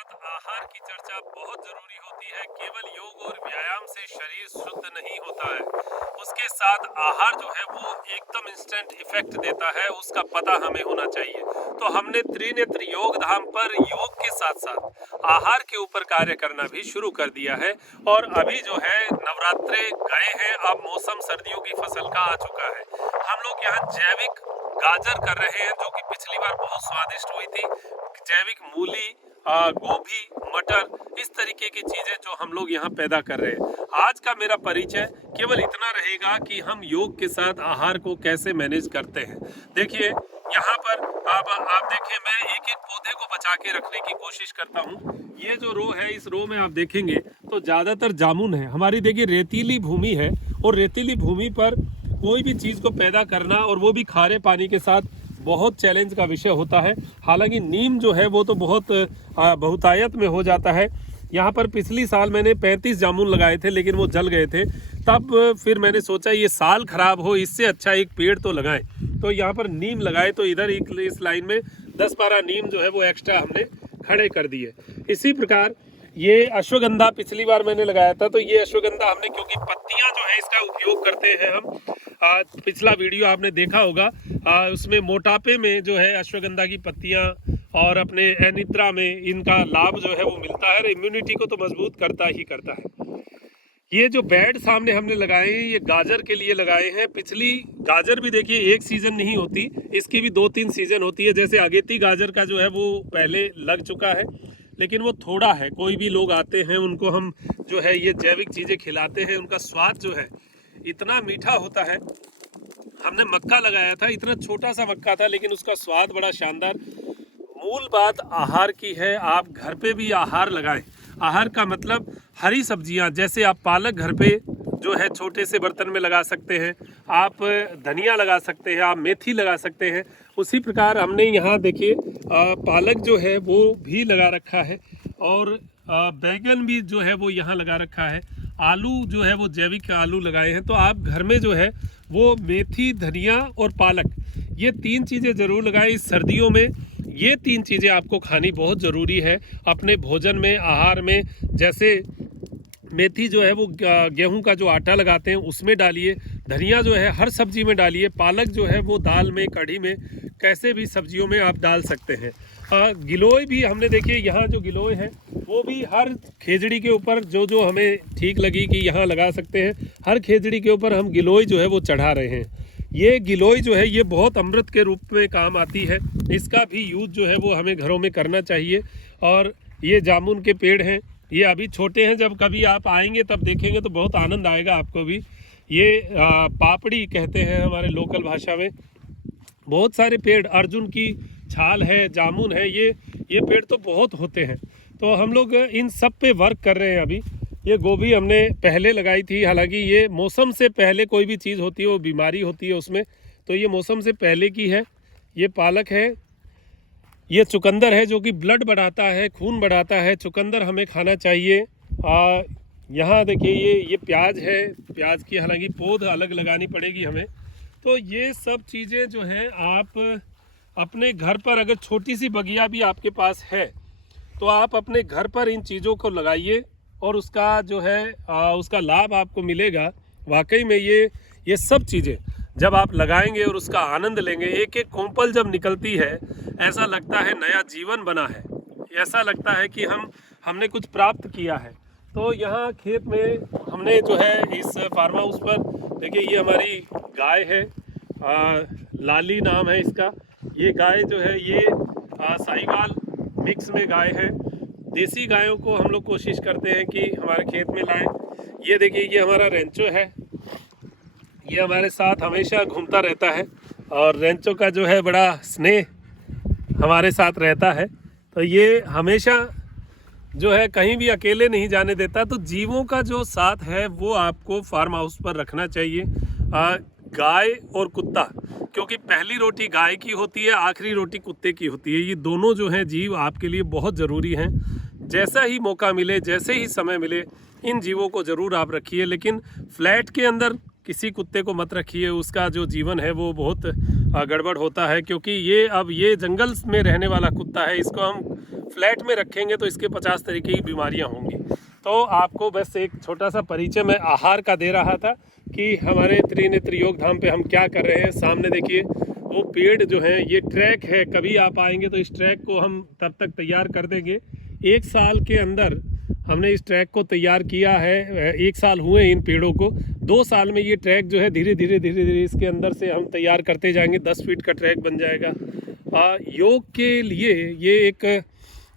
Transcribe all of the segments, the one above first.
साथ आहार की चर्चा बहुत जरूरी होती है। केवल योग और व्यायाम से शरीर शुद्ध नहीं होता है, उसके साथ आहार जो है वो एकदम इंस्टेंट इफेक्ट देता है, उसका पता हमें होना चाहिए। तो हमने त्रिनेत्र योग धाम पर योग के साथ साथ आहार के ऊपर कार्य करना भी शुरू कर दिया है। और अभी जो है नवरात्रे गए हैं, अब मौसम सर्दियों की फसल का आ चुका है। हम लोग यहाँ जैविक गाजर कर रहे हैं, जो कि पिछली बार बहुत स्वादिष्ट हुई थी। जैविक मूली, गोभी, मटर, इस तरीके की चीजें जो हम लोग यहाँ पैदा कर रहे हैं। आज का मेरा परिचय केवल इतना रहेगा कि हम योग के साथ आहार को कैसे मैनेज करते हैं। देखिए यहाँ पर अब आप देखें, मैं एक एक पौधे को बचा के रखने की कोशिश करता हूँ। ये जो रो है, इस रो में आप देखेंगे तो ज्यादातर जामुन है। हमारी देखिए रेतीली भूमि है, और रेतीली भूमि पर कोई भी चीज़ को पैदा करना, और वो भी खारे पानी के साथ, बहुत चैलेंज का विषय होता है। हालांकि नीम जो है वो तो बहुत बहुतायत में हो जाता है। यहाँ पर पिछली साल मैंने 35 जामुन लगाए थे, लेकिन वो जल गए थे। तब फिर मैंने सोचा ये साल खराब हो, इससे अच्छा एक पेड़ तो लगाएं। तो यहाँ पर नीम लगाए, तो इधर इस लाइन में 10-12 नीम जो है वो एक्स्ट्रा हमने खड़े कर दिए। इसी प्रकार ये अश्वगंधा पिछली बार मैंने लगाया था, तो ये अश्वगंधा हमने, क्योंकि पत्तियां जो है इसका उपयोग करते हैं हम, पिछला वीडियो आपने देखा होगा, उसमें मोटापे में जो है अश्वगंधा की पत्तियां, और अपने एनिद्रा में इनका लाभ जो है वो मिलता है। इम्यूनिटी को तो मजबूत करता ही करता है। ये जो बेड सामने हमने लगाए हैं, ये गाजर के लिए लगाए हैं। पिछली गाजर भी देखिए एक सीजन नहीं होती, इसकी भी 2-3 सीजन होती है। जैसे अगेती गाजर का जो है वो पहले लग चुका है, लेकिन वो थोड़ा है। कोई भी लोग आते हैं, उनको हम जो है ये जैविक चीज़ें खिलाते हैं। उनका स्वाद जो है इतना मीठा होता है। हमने मक्का लगाया था, इतना छोटा सा मक्का था, लेकिन उसका स्वाद बड़ा शानदार। मूल बात आहार की है। आप घर पे भी आहार लगाएं। आहार का मतलब हरी सब्जियां, जैसे आप पालक घर पे जो है छोटे से बर्तन में लगा सकते हैं, आप धनिया लगा सकते हैं, आप मेथी लगा सकते हैं। उसी प्रकार हमने यहाँ देखिए पालक जो है वो भी लगा रखा है, और बैगन भी जो है वो यहाँ लगा रखा है। आलू जो है वो जैविक आलू लगाए हैं। तो आप घर में जो है वो मेथी, धनिया और पालक, ये 3 चीज़ें ज़रूर लगाएं इस सर्दियों में। ये 3 चीज़ें आपको खानी बहुत ज़रूरी है अपने भोजन में, आहार में। जैसे मेथी जो है वो गेहूं का जो आटा लगाते हैं उसमें डालिए, धनिया जो है हर सब्जी में डालिए, पालक जो है वो दाल में, कढ़ी में, कैसे भी सब्जियों में आप डाल सकते हैं। गिलोय भी हमने देखिए, यहाँ जो गिलोय है वो भी हर खेजड़ी के ऊपर जो जो हमें ठीक लगी कि यहाँ लगा सकते हैं, हर खेजड़ी के ऊपर हम गिलोय जो है वो चढ़ा रहे हैं। ये गिलोय जो है ये बहुत अमृत के रूप में काम आती है। इसका भी यूज जो है वो हमें घरों में करना चाहिए। और ये जामुन के पेड़ हैं, ये अभी छोटे हैं, जब कभी आप आएंगे तब देखेंगे तो बहुत आनंद आएगा आपको भी। ये पापड़ी कहते हैं हमारे लोकल भाषा में। बहुत सारे पेड़, अर्जुन की छाल है, जामुन है, ये पेड़ तो बहुत होते हैं। तो हम लोग इन सब पे वर्क कर रहे हैं अभी। ये गोभी हमने पहले लगाई थी, हालांकि ये मौसम से पहले कोई भी चीज़ होती है वो बीमारी होती है उसमें, तो ये मौसम से पहले की है। ये पालक है, ये चुकंदर है जो कि ब्लड बढ़ाता है, खून बढ़ाता है। चुकंदर हमें खाना चाहिए। यहाँ देखिए ये प्याज है, प्याज की हालांकि पौध अलग लगानी पड़ेगी हमें। तो ये सब चीज़ें जो हैं आप अपने घर पर, अगर छोटी सी बगिया भी आपके पास है तो आप अपने घर पर इन चीज़ों को लगाइए, और उसका जो है उसका लाभ आपको मिलेगा। वाकई में ये सब चीज़ें जब आप लगाएंगे और उसका आनंद लेंगे, एक एक कोंपल जब निकलती है, ऐसा लगता है नया जीवन बना है, ऐसा लगता है कि हमने कुछ प्राप्त किया है। तो यहाँ खेत में हमने जो है इस फार्म हाउस पर देखिए, ये हमारी गाय है, लाली नाम है इसका। ये गाय जो है ये साहिवाल मिक्स में गाय है। देसी गायों को हम लोग कोशिश करते हैं कि हमारे खेत में लाएं। ये देखिए, ये हमारा रेंचो है, ये हमारे साथ हमेशा घूमता रहता है, और रेंचो का जो है बड़ा स्नेह हमारे साथ रहता है। तो ये हमेशा जो है कहीं भी अकेले नहीं जाने देता। तो जीवों का जो साथ है वो आपको फार्म हाउस पर रखना चाहिए। गाय और कुत्ता, क्योंकि पहली रोटी गाय की होती है, आखिरी रोटी कुत्ते की होती है। ये दोनों जो हैं जीव आपके लिए बहुत ज़रूरी हैं। जैसा ही मौका मिले, जैसे ही समय मिले, इन जीवों को ज़रूर आप रखिए। लेकिन फ्लैट के अंदर किसी कुत्ते को मत रखिए, उसका जो जीवन है वो बहुत गड़बड़ होता है, क्योंकि ये जंगल में रहने वाला कुत्ता है। इसको हम फ्लैट में रखेंगे तो इसके 50 तरीके की बीमारियां होंगी। तो आपको बस एक छोटा सा परिचय मैं आहार का दे रहा था कि हमारे त्रिनेत्र योग धाम पे हम क्या कर रहे हैं। सामने देखिए वो पेड़ जो है, ये ट्रैक है। कभी आप आएंगे तो इस ट्रैक को हम तब तक तैयार कर देंगे। 1 साल के अंदर हमने इस ट्रैक को तैयार किया है। 1 साल हुए इन पेड़ों को। 2 साल में ये ट्रैक जो है धीरे धीरे इसके अंदर से हम तैयार करते जाएंगे। 10 फीट का ट्रैक बन जाएगा। योग के लिए ये एक,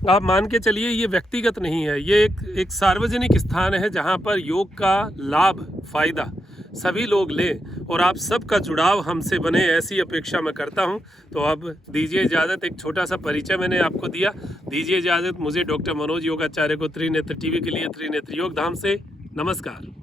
आप मान के चलिए, ये व्यक्तिगत नहीं है, ये एक सार्वजनिक स्थान है जहाँ पर योग का लाभ फ़ायदा सभी लोग लें और आप सबका जुड़ाव हमसे बने, ऐसी अपेक्षा मैं करता हूं। तो अब दीजिए इजाज़त। एक छोटा सा परिचय मैंने आपको दिया, दीजिए इजाज़त। मुझे डॉक्टर मनोज योगाचार्य को त्रिनेत्र टीवी के लिए त्रिनेत्र योग धाम से नमस्कार।